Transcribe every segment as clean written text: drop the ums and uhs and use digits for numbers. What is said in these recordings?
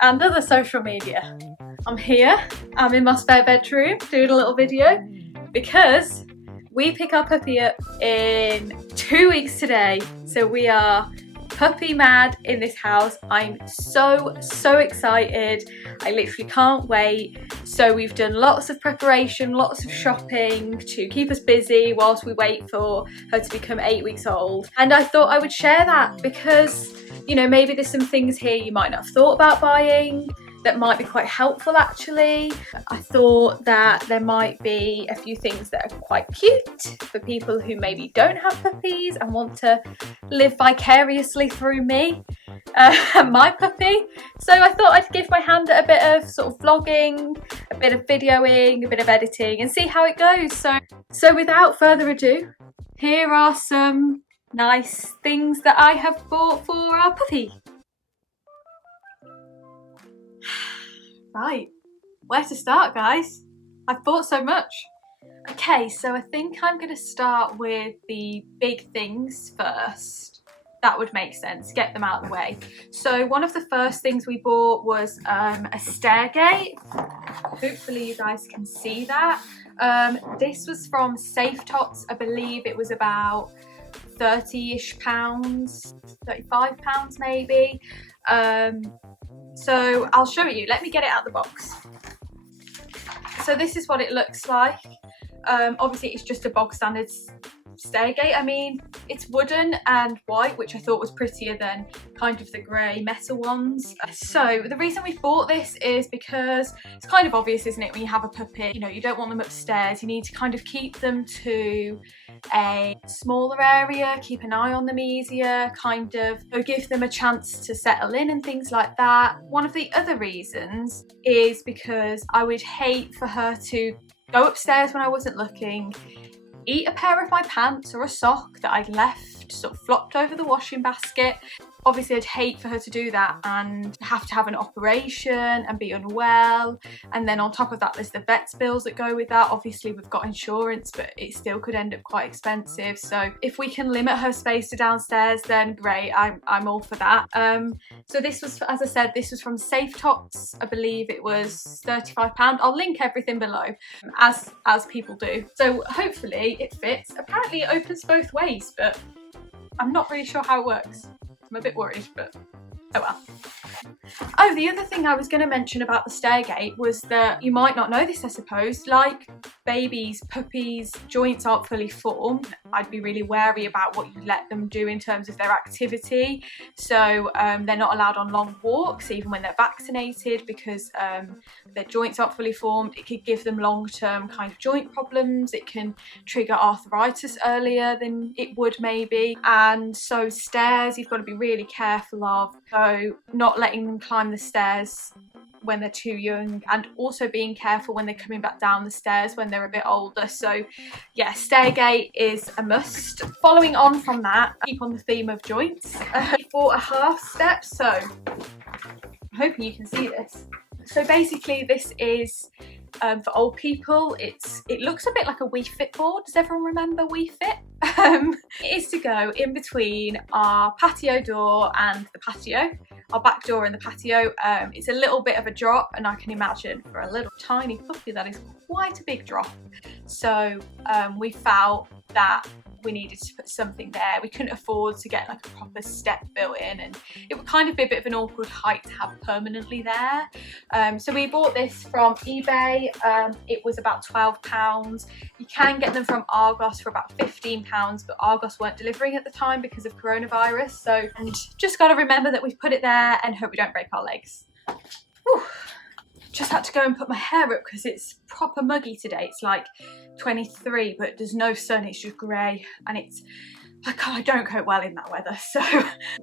and other social media. I'm here, I'm in my spare bedroom doing a little video because we pick our puppy up in 2 weeks today. So we are puppy mad in this house. I'm so excited. I literally can't wait. So we've done lots of preparation, lots of shopping to keep us busy whilst we wait for her to become 8 weeks old. And I thought I would share that because, you know, maybe there's some things here you might not have thought about buying that might be quite helpful actually. I thought that there might be a few things that are quite cute for people who maybe don't have puppies and want to live vicariously through me and my puppy. So I thought I'd give my hand at a bit of sort of vlogging, a bit of videoing, a bit of editing and see how it goes. So without further ado, here are some nice things that I have bought for our puppy. Right, where to start, guys? I've bought so much. Okay, so I think I'm going to start with the big things first. That would make sense, get them out of the way. So one of the first things we bought was a stair gate. Hopefully you guys can see that. This was from Safe Tots. I believe it was about £30-ish, £35 maybe. So I'll show you, let me get it out of the box. So this is what it looks like. Obviously it's just a bog standard stair gate. I mean, it's wooden and white, which I thought was prettier than kind of the grey metal ones. So the reason we bought this is because it's kind of obvious, isn't it, when you have a puppy, you know, you don't want them upstairs, you need to kind of keep them to a smaller area, keep an eye on them easier, kind of give them a chance to settle in and things like that. One of the other reasons is because I would hate for her to go upstairs when I wasn't looking, eat a pair of my pants or a sock that I'd left sort of flopped over the washing basket. Obviously I'd hate for her to do that and have to have an operation and be unwell, and then on top of that there's the vet's bills that go with that. Obviously we've got insurance, but it still could end up quite expensive, so if we can limit her space to downstairs then great, I'm all for that. So this was, as I said, this was from Safe Tots. I believe it was £35. I'll link everything below as people do, so hopefully it fits. Apparently it opens both ways, but I'm not really sure how it works. I'm a bit worried, but oh well. Oh, the other thing I was going to mention about the stair gate was that you might not know this, I suppose, like babies, puppies, joints aren't fully formed. I'd be really wary about what you let them do in terms of their activity. So they're not allowed on long walks even when they're vaccinated because their joints aren't fully formed. It could give them long-term kind of joint problems. It can trigger arthritis earlier than it would maybe. And so stairs you've got to be really careful of. So not letting them climb the stairs when they're too young, and also being careful when they're coming back down the stairs when they're a bit older. So yeah, stair gate is a must. Following on from that, keep on the theme of joints, for a half step. So I'm hoping you can see this. So basically this is for old people. It looks a bit like a Wii Fit board. Does everyone remember Wii Fit? It is to go in between our patio door and the patio, our back door and the patio. It's a little bit of a drop, and I can imagine for a little tiny puppy that is quite a big drop. So we felt that we needed to put something there. We couldn't afford to get like a proper step built in, and it would kind of be a bit of an awkward height to have permanently there. So we bought this from eBay. It was about £12. You can get them from Argos for about £15, but Argos weren't delivering at the time because of coronavirus. So and just got to remember that we've put it there and hope we don't break our legs. Whew. Just had to go and put my hair up because it's proper muggy today. It's like 23, but there's no sun, it's just grey, and I don't cope well in that weather. So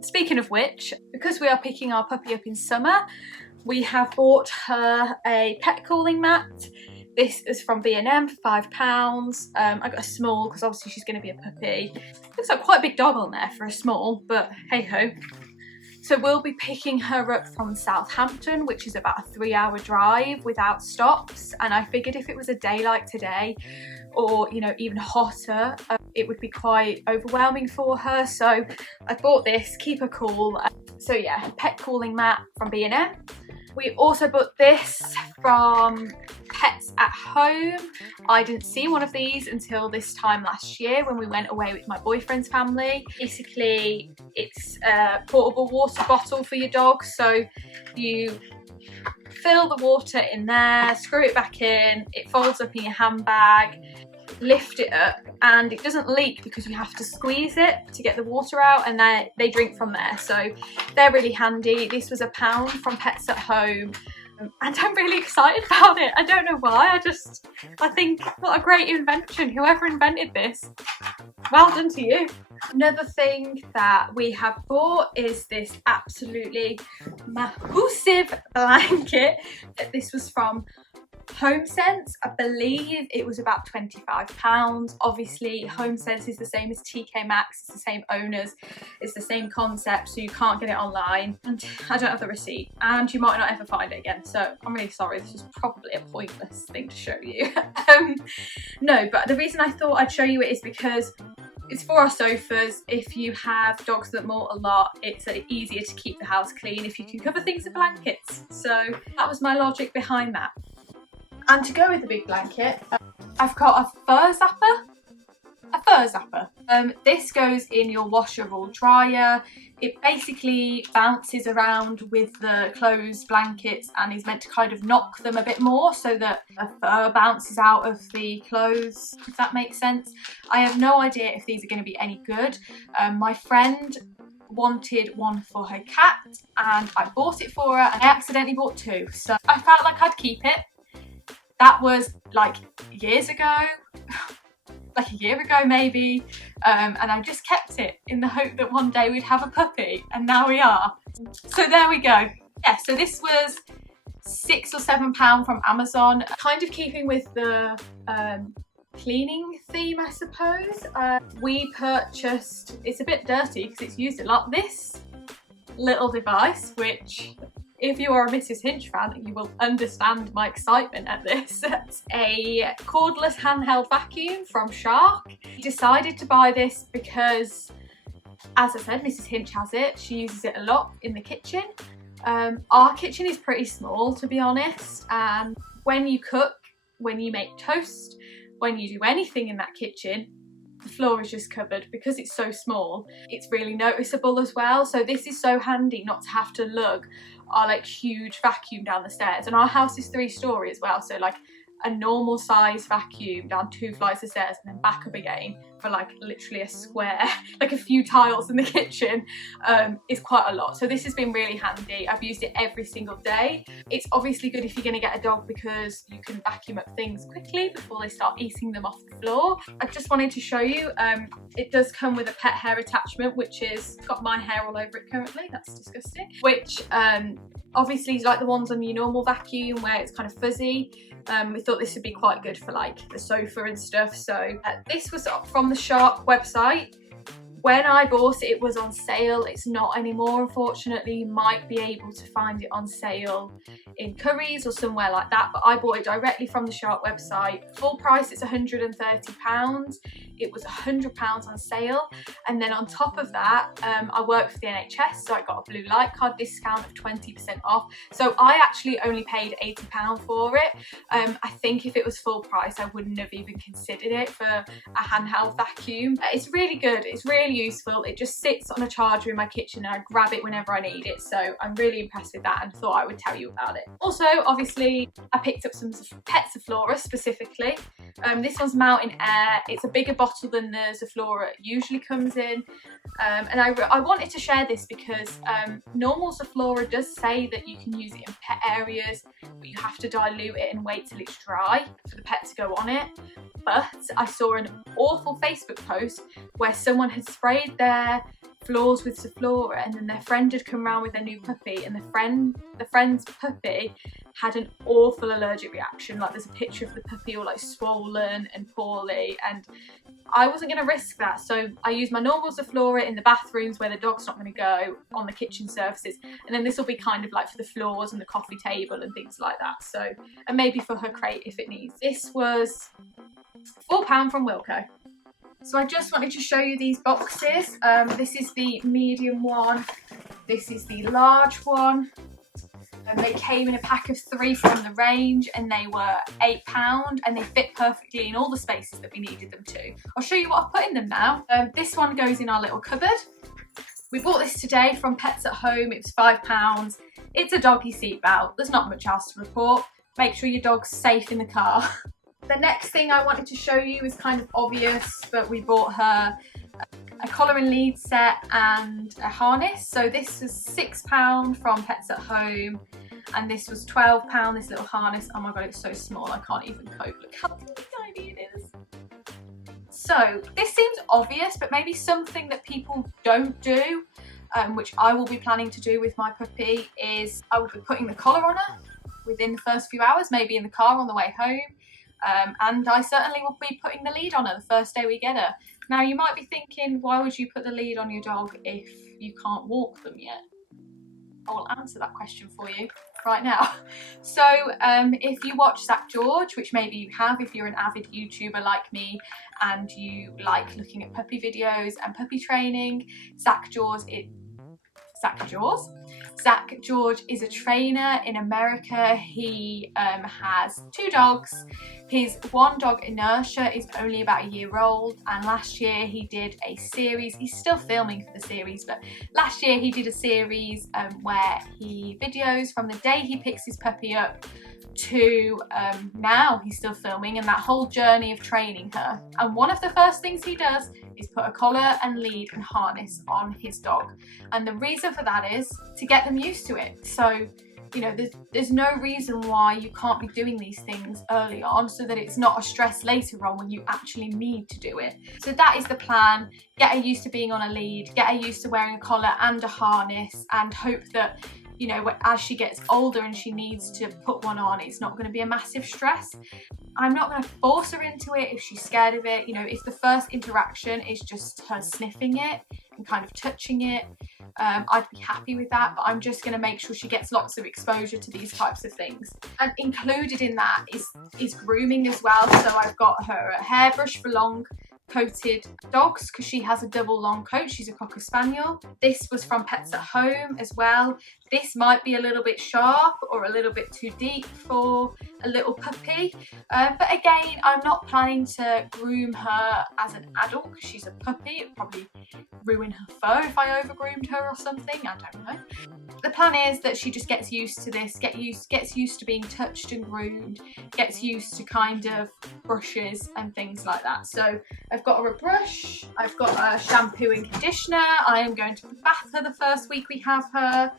speaking of which, because we are picking our puppy up in summer, we have bought her a pet cooling mat. This is from B&M for £5. I got a small because obviously she's going to be a puppy. Looks like quite a big dog on there for a small, but hey ho. So we'll be picking her up from Southampton, which is about a 3-hour drive without stops. And I figured if it was a day like today, or you know, even hotter, it would be quite overwhelming for her. So I bought this, keep her cool. So yeah, pet cooling mat from B&M. We also bought this from Pets at Home. I didn't see one of these until this time last year when we went away with my boyfriend's family. Basically, it's a portable water bottle for your dog, so you fill the water in there, screw it back in, it folds up in your handbag, lift it up, and it doesn't leak because you have to squeeze it to get the water out, and they drink from there, so they're really handy. This was £1 from Pets at Home, and I'm really excited about it. I don't know why, I think what a great invention. Whoever invented this, well done to you. Another thing that we have bought is this absolutely massive blanket. This was from Homesense. I believe it was about £25. Obviously, Homesense is the same as TK Maxx, it's the same owners, it's the same concept, so you can't get it online. And I don't have the receipt, and you might not ever find it again, so I'm really sorry. This was probably a pointless thing to show you. No, but the reason I thought I'd show you it is because it's for our sofas. If you have dogs that molt a lot, it's easier to keep the house clean if you can cover things in blankets. So that was my logic behind that. And to go with the big blanket, I've got a fur zapper. This goes in your washer or dryer. It basically bounces around with the clothes blankets and is meant to kind of knock them a bit more so that the fur bounces out of the clothes, if that makes sense. I have no idea if these are going to be any good. My friend wanted one for her cat and I bought it for her, and I accidentally bought two, so I felt like I'd keep it. That was like years ago, like a year ago maybe, and I just kept it in the hope that one day we'd have a puppy, and now we are. So there we go. Yeah, so this was £6 or £7 from Amazon, kind of keeping with the cleaning theme, I suppose. We purchased, it's a bit dirty because it's used a lot, this little device, which if you are a Mrs. Hinch fan, you will understand my excitement at this. It's a cordless handheld vacuum from Shark. I decided to buy this because, as I said, Mrs. Hinch has it. She uses it a lot in the kitchen. Our kitchen is pretty small, to be honest, and when you cook, when you make toast, when you do anything in that kitchen, the floor is just covered. Because it's so small, it's really noticeable as well. So this is so handy not to have to lug our like huge vacuum down the stairs, and our house is 3-storey as well, so like a normal size vacuum down 2 flights of stairs and then back up again for like literally a square, like a few tiles in the kitchen, is quite a lot. So this has been really handy. I've used it every single day. It's obviously good if you're going to get a dog because you can vacuum up things quickly before they start eating them off the floor. I just wanted to show you, it does come with a pet hair attachment, which is got my hair all over it currently. That's disgusting. Which obviously is like the ones on your normal vacuum where it's kind of fuzzy. We thought this would be quite good for like the sofa and stuff. So this was from the Shark website. When I bought it, it was on sale. It's not anymore, unfortunately. You might be able to find it on sale in Currys or somewhere like that, but I bought it directly from the Shark website. Full price, it's £130. It was £100 on sale, and then on top of that, I work for the NHS, so I got a blue light card discount of 20% off. So I actually only paid £80 for it. I think if it was full price, I wouldn't have even considered it for a handheld vacuum. It's really good. It's really useful. It just sits on a charger in my kitchen and I grab it whenever I need it, so I'm really impressed with that and thought I would tell you about it. Also, obviously, I picked up some Pet Zaflora specifically. This one's Mountain Air. It's a bigger bottle than the Zaflora usually comes in, and I wanted to share this because normal Zaflora does say that you can use it in pet areas, but you have to dilute it and wait till it's dry for the pet to go on it. But I saw an awful Facebook post where someone had sprayed their floors with Zaflora, and then their friend had come round with their new puppy, and the friend's puppy had an awful allergic reaction. Like, there's a picture of the puppy all like swollen and poorly, and I wasn't going to risk that, so I used my normal Zaflora in the bathrooms where the dog's not going to go, on the kitchen surfaces, and then this will be kind of like for the floors and the coffee table and things like that. So, and maybe for her crate if it needs. This was £4 from Wilko. So I just wanted to show you these boxes. This is the medium one, this is the large one, And they came in a pack of 3 from the range, and they were £8, and they fit perfectly in all the spaces that we needed them to. I'll show you what I've put in them now. This one goes in our little cupboard. We bought this today from Pets at Home. It was £5. It's a doggy seatbelt. There's not much else to report. Make sure your dog's safe in the car. The next thing I wanted to show you is kind of obvious, but we bought her a collar and lead set and a harness. So this was £6 from Pets at Home, and this was £12, this little harness. Oh my god, it's so small, I can't even cope. Look how tiny it is. So this seems obvious, but maybe something that people don't do, which I will be planning to do with my puppy, is I will be putting the collar on her within the first few hours, maybe in the car on the way home. And I certainly will be putting the lead on her the first day we get her. Now you might be thinking, why would you put the lead on your dog if you can't walk them yet? I will answer that question for you right now. So if you watch Zach George, which maybe you have if you're an avid YouTuber like me and you like looking at puppy videos and puppy training, Zach George is a trainer in America. He has 2 dogs. His one dog, Inertia, is only about a year old, and last year he did a series. He's still filming for the series, but last year he did a series where he videos from the day he picks his puppy up to now he's still filming, and that whole journey of training her. And one of the first things he does is put a collar and lead and harness on his dog, and the reason for that is to get them used to it. So you know, there's no reason why you can't be doing these things early on, so that it's not a stress later on when you actually need to do it. So that is the plan. Get her used to being on a lead, get her used to wearing a collar and a harness, and hope that, you know, as she gets older and she needs to put one on, it's not going to be a massive stress. I'm not going to force her into it if she's scared of it. You know, if the first interaction is just her sniffing it and kind of touching it, I'd be happy with that, but I'm just going to make sure she gets lots of exposure to these types of things. And included in that is grooming as well. So I've got her a hairbrush for long coated dogs because she has a double long coat. She's a Cocker Spaniel. This was from Pets at Home as well. This might be a little bit sharp or a little bit too deep for a little puppy, but again, I'm not planning to groom her as an adult because she's a puppy. It'd probably ruin her fur if I overgroomed her or something, I don't know. The plan is that she just gets used to this, gets used to being touched and groomed, gets used to kind of brushes and things like that. So I've got her a brush, I've got a shampoo and conditioner. I am going to bath her the first week we have her,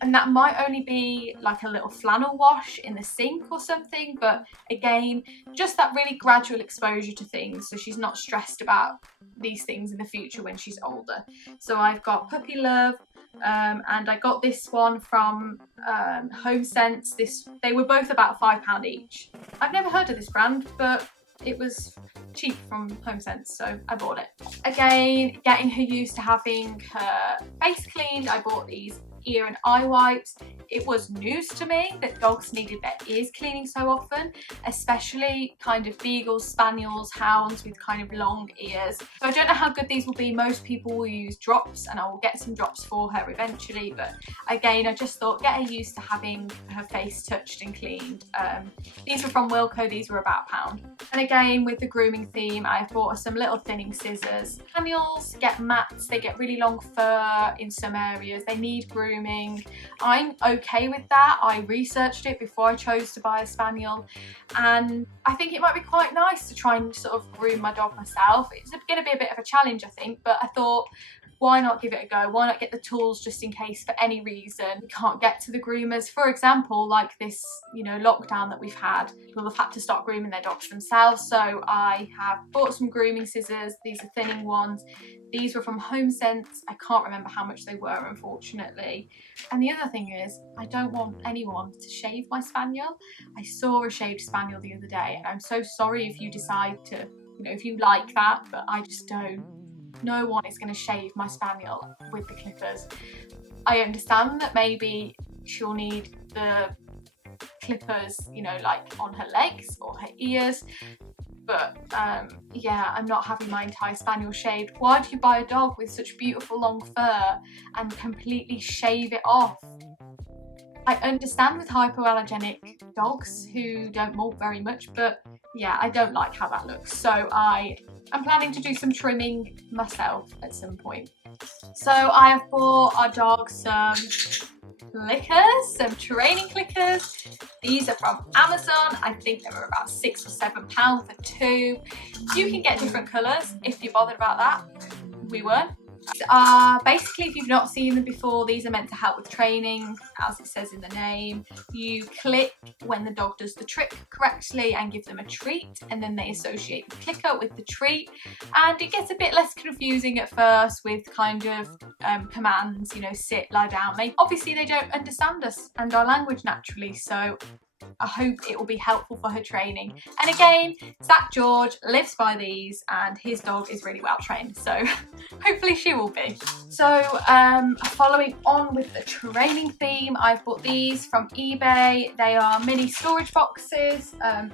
and that might only be like a little flannel wash in the sink or something, but again, just that really gradual exposure to things so she's not stressed about these things in the future when she's older. So I've got Puppy Love, and I got this one from Homesense. They were both about £5 each. I've never heard of this brand, but it was cheap from Homesense, so I bought it. Again, getting her used to having her face cleaned, I bought these ear and eye wipes. It was news to me that dogs needed their ears cleaning so often, especially kind of beagles, spaniels, hounds with kind of long ears. So I don't know how good these will be. Most people will use drops, and I will get some drops for her eventually, but again, I just thought get her used to having her face touched and cleaned. These were from Wilko. These were about £1. And again, with the grooming theme, I've bought her some little thinning scissors. Spaniels get mats, they get really long fur in some areas, they need grooming. I'm okay with that. I researched it before I chose to buy a spaniel, and I think it might be quite nice to try and sort of groom my dog myself. It's going to be a bit of a challenge, I think, but I thought, why not give it a go? Why not get the tools just in case for any reason we can't get to the groomers? For example, like this, you know, lockdown that we've had, people have had to start grooming their dogs themselves. So I have bought some grooming scissors. These are thinning ones. These were from Homesense. I can't remember how much they were, unfortunately. And the other thing is, I don't want anyone to shave my spaniel. I saw a shaved spaniel the other day, and I'm so sorry if you decide to, you know, if you like that, but I just don't. No one is going to shave my spaniel with the clippers. I understand that maybe she'll need the clippers, you know, like on her legs or her ears, but yeah, I'm not having my entire spaniel shaved. Why do you buy a dog with such beautiful long fur and completely shave it off? I understand with hypoallergenic dogs who don't molt very much, but yeah, I don't like how that looks. So I'm planning to do some trimming myself at some point. So I have bought our dog some clickers, some training clickers. These are from Amazon. I think they were about £6 or £7 for 2. You can get different colours if you're bothered about that. We weren't. Basically, if you've not seen them before, these are meant to help with training, as it says in the name. You click when the dog does the trick correctly and give them a treat, and then they associate the clicker with the treat, and it gets a bit less confusing at first with kind of commands, you know, sit, lie down. Obviously they don't understand us and our language naturally, so I hope it will be helpful for her training. And again, Zach George lives by these and his dog is really well trained, so hopefully she will be. So following on with the training theme, I've bought these from eBay. They are mini storage boxes. I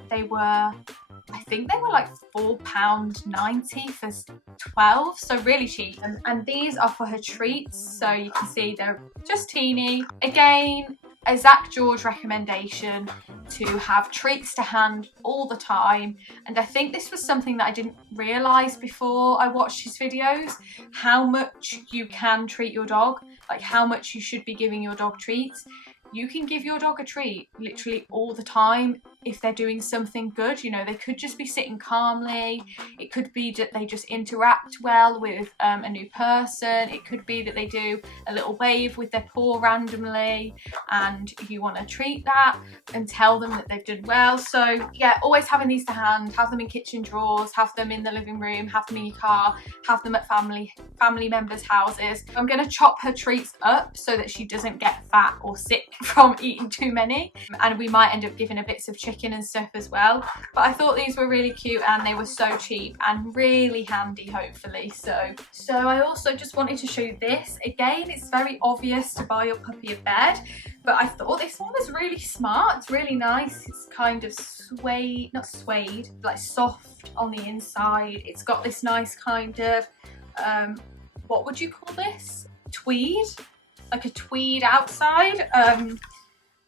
think they were like £4.90 for 12, so really cheap. And these are for her treats, so you can see they're just teeny. Again, a Zach George recommendation to have treats to hand all the time, and I think this was something that I didn't realise before I watched his videos, how much you can treat your dog, like how much you should be giving your dog treats. You can give your dog a treat literally all the time if they're doing something good. You know, they could just be sitting calmly. It could be that they just interact well with a new person. It could be that they do a little wave with their paw randomly and you want to treat that and tell them that they've done well. So yeah, always having these to hand, have them in kitchen drawers, have them in the living room, have them in your car, have them at family members' houses. I'm going to chop her treats up so that she doesn't get fat or sick from eating too many, and we might end up giving her bits of chicken and stuff as well. But I thought these were really cute and they were so cheap and really handy, hopefully. So I also just wanted to show you this. Again, it's very obvious to buy your puppy a bed, but I thought this one was really smart. It's really nice. It's kind of not suede, like soft on the inside. It's got this nice kind of what would you call this? Tweed? Like a tweed outside.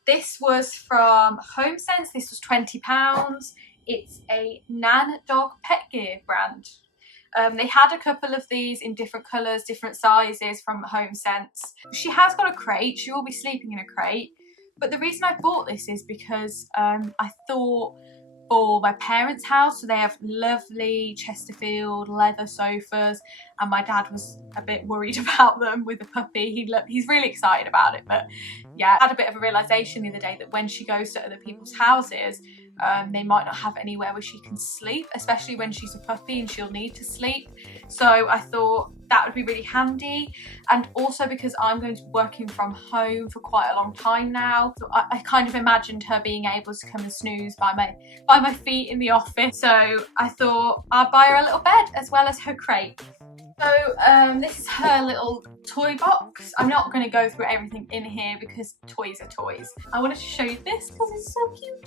This was from Homesense. This was £20. It's a NANDOG pet gear brand. They had a couple of these in different colours, different sizes from Homesense. She has got a crate. She will be sleeping in a crate. But the reason I bought this is because I thought for my parents' house, so they have lovely Chesterfield leather sofas, and my dad was a bit worried about them with the puppy. He's really excited about it, but yeah, I had a bit of a realisation the other day that when she goes to other people's houses, they might not have anywhere where she can sleep, especially when she's a puppy and she'll need to sleep. So I thought that would be really handy, and also because I'm going to be working from home for quite a long time now, so I kind of imagined her being able to come and snooze by my feet in the office. So I thought I'd buy her a little bed as well as her crate. So this is her little toy box. I'm not going to go through everything in here because toys are toys. I wanted to show you this because it's so cute.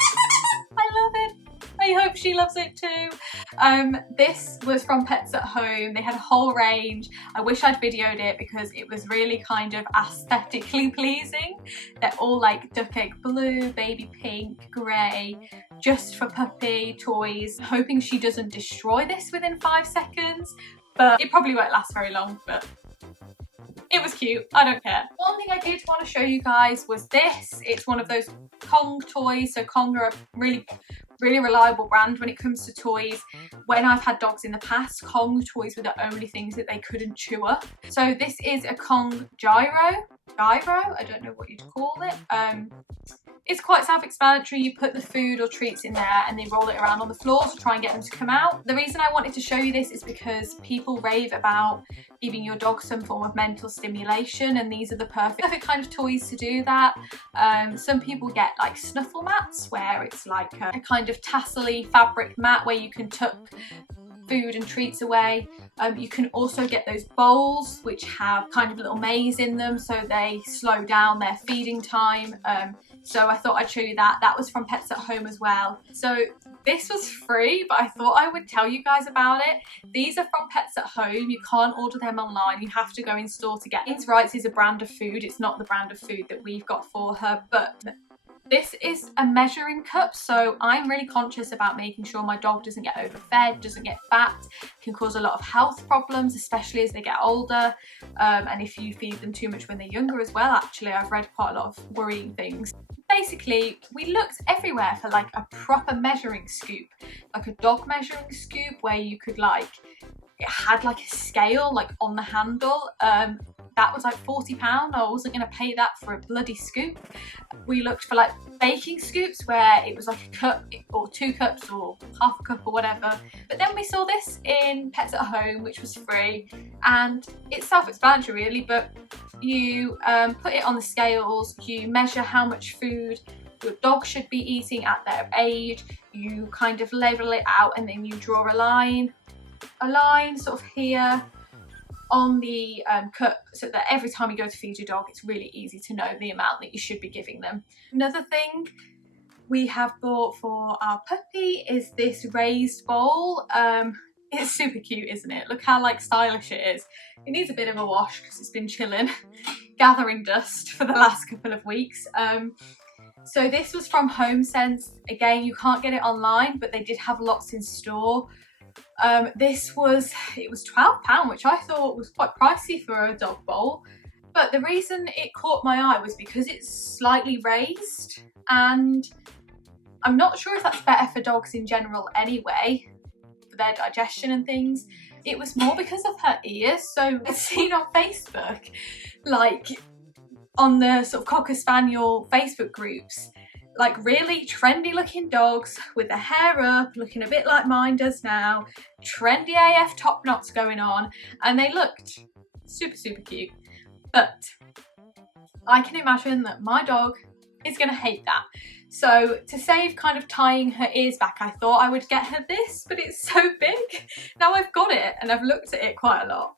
I love it. I hope she loves it too. This was from Pets at Home. They had a whole range. I wish I'd videoed it because it was really kind of aesthetically pleasing. They're all like duck egg blue, baby pink, grey, just for puppy toys. Hoping she doesn't destroy this within 5 seconds, but it probably won't last very long, but it was cute. I don't care. One thing I did want to show you guys was this. It's one of those Kong toys. So Kong are a really reliable brand when it comes to toys. When I've had dogs in the past, Kong toys were the only things that they couldn't chew up. So this is a Kong gyro. I don't know what you'd call it. It's quite self-explanatory. You put the food or treats in there and they roll it around on the floor to try and get them to come out. The reason I wanted to show you this is because people rave about giving your dog some form of mental stimulation, and these are the perfect kind of toys to do that. Some people get like snuffle mats where it's like a kind of tassel-y fabric mat where you can tuck food and treats away. You can also get those bowls which have kind of a little maze in them so they slow down their feeding time. So I thought I'd show you that. That was from Pets at Home as well. So this was free, but I thought I would tell you guys about it. These are from Pets at Home. You can't order them online. You have to go in store to get them. Rights is a brand of food. It's not the brand of food that we've got for her, but this is a measuring cup, so I'm really conscious about making sure my dog doesn't get overfed, doesn't get fat, can cause a lot of health problems, especially as they get older, and if you feed them too much when they're younger as well. Actually, I've read quite a lot of worrying things. Basically, we looked everywhere for like a proper measuring scoop, like a dog measuring scoop where you could like, it had like a scale like on the handle. That was like £40. I wasn't going to pay that for a bloody scoop. We looked for like baking scoops where it was like a cup or 2 cups or half a cup or whatever. But then we saw this in Pets at Home, which was free, and it's self-explanatory really, but you put it on the scales, you measure how much food your dog should be eating at their age, you kind of level it out, and then you draw a line sort of here on the cup, so that every time you go to feed your dog, it's really easy to know the amount that you should be giving them. Another thing we have bought for our puppy is this raised bowl. It's super cute, isn't it? Look how like stylish it is. It needs a bit of a wash because it's been chilling, gathering dust for the last couple of weeks. So this was from Homesense. Again, you can't get it online, but they did have lots in store. It was £12, which I thought was quite pricey for a dog bowl, but the reason it caught my eye was because it's slightly raised, and I'm not sure if that's better for dogs in general anyway, for their digestion and things. It was more because of her ears. So I've seen on Facebook, like on the sort of Cocker Spaniel Facebook groups, like really trendy looking dogs with the hair up, looking a bit like mine does now, trendy AF top knots going on, and they looked super, super cute. But I can imagine that my dog is going to hate that. So to save kind of tying her ears back, I thought I would get her this, but it's so big. Now I've got it and I've looked at it quite a lot.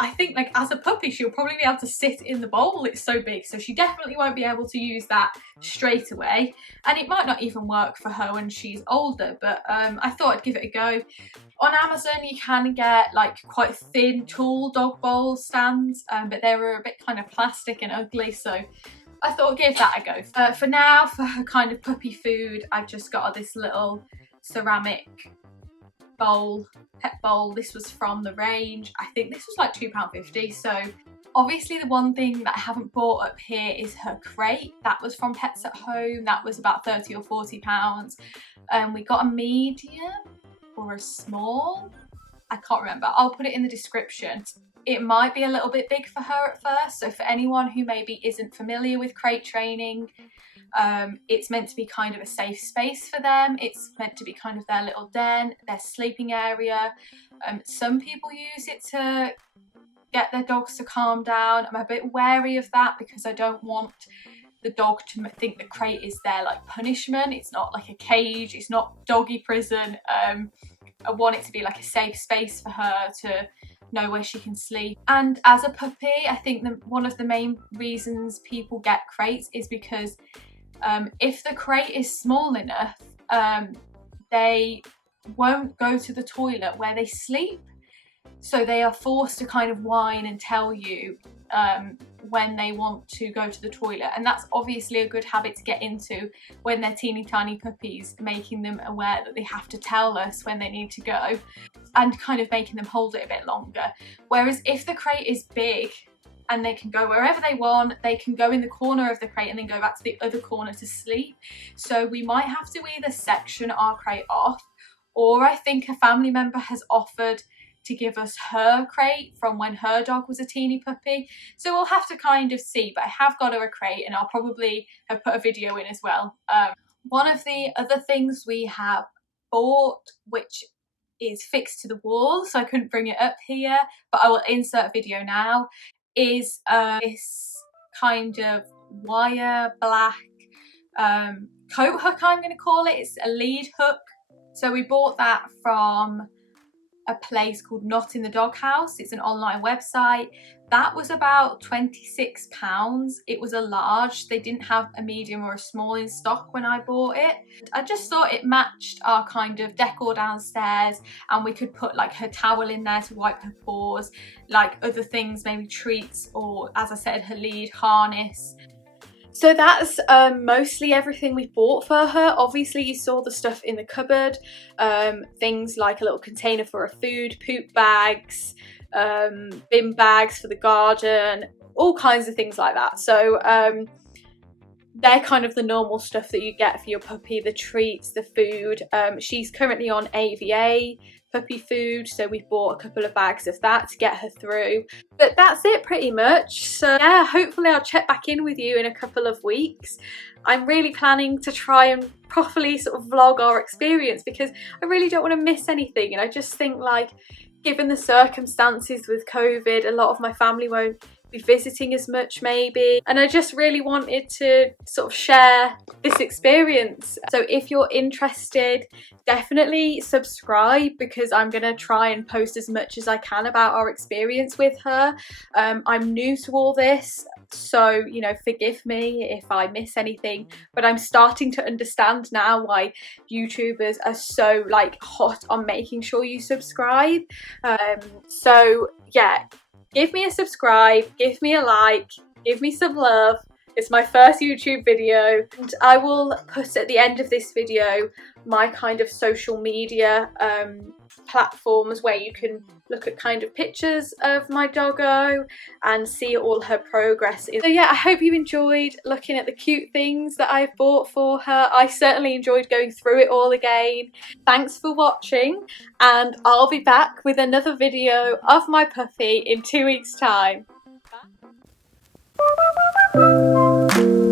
I think like as a puppy she'll probably be able to sit in the bowl, it's so big, so she definitely won't be able to use that straight away, and it might not even work for her when she's older, but I thought I'd give it a go. On Amazon you can get like quite thin tall dog bowl stands, but they were a bit kind of plastic and ugly, so I thought I'd give that a go. For now, for her kind of puppy food, I've just got this little ceramic bowl, pet bowl. This was from the range. I think this was like £2.50. So obviously the one thing that I haven't bought up here is her crate. That was from Pets at Home. That was about £30 or £40. We got a medium or a small, I can't remember. I'll put it in the description. It might be a little bit big for her at first, so for anyone who maybe isn't familiar with crate training, it's meant to be kind of a safe space for them. It's meant to be kind of their little den, their sleeping area. Some people use it to get their dogs to calm down. I'm a bit wary of that because I don't want the dog to think the crate is their like punishment. It's not like a cage, it's not doggy prison. I want it to be like a safe space for her to know where she can sleep. And as a puppy, I think one of the main reasons people get crates is because if the crate is small enough, they won't go to the toilet where they sleep, so they are forced to kind of whine and tell you when they want to go to the toilet, and that's obviously a good habit to get into when they're teeny tiny puppies, making them aware that they have to tell us when they need to go and kind of making them hold it a bit longer. Whereas if the crate is big and they can go wherever they want, they can go in the corner of the crate and then go back to the other corner to sleep. So we might have to either section our crate off, or I think a family member has offered to give us her crate from when her dog was a teeny puppy. So we'll have to kind of see, but I have got her a crate and I'll probably have put a video in as well. One of the other things we have bought, which is fixed to the wall, so I couldn't bring it up here, but I will insert a video now, is this kind of wire black coat hook, I'm going to call it. It's a lead hook. So we bought that from a place called Not in the Doghouse. It's an online website. That was about £26. It was a large. They didn't have a medium or a small in stock when I bought it. I just thought it matched our kind of decor downstairs, and we could put like her towel in there to wipe her paws, like other things, maybe treats, or as I said, her lead harness. So that's mostly everything we bought for her. Obviously you saw the stuff in the cupboard, things like a little container for her food, poop bags, bin bags for the garden, all kinds of things like that. So they're kind of the normal stuff that you get for your puppy, the treats, the food. She's currently on AVA puppy food, so we bought a couple of bags of that to get her through. But that's it pretty much. So yeah, hopefully I'll check back in with you in a couple of weeks. I'm really planning to try and properly sort of vlog our experience, because I really don't want to miss anything, and I just think, like, given the circumstances with COVID, a lot of my family won't be visiting as much maybe, and I just really wanted to sort of share this experience. So if you're interested, definitely subscribe, because I'm gonna try and post as much as I can about our experience with her. I'm new to all this, so you know, forgive me if I miss anything, but I'm starting to understand now why YouTubers are so like hot on making sure you subscribe. So yeah, give me a subscribe, give me a like, give me some love. It's my first YouTube video, and I will put at the end of this video my kind of social media platforms where you can look at kind of pictures of my doggo and see all her progress. So yeah, I hope you enjoyed looking at the cute things that I've bought for her. I certainly enjoyed going through it all again. Thanks for watching, and I'll be back with another video of my puppy in 2 weeks' time. Bye.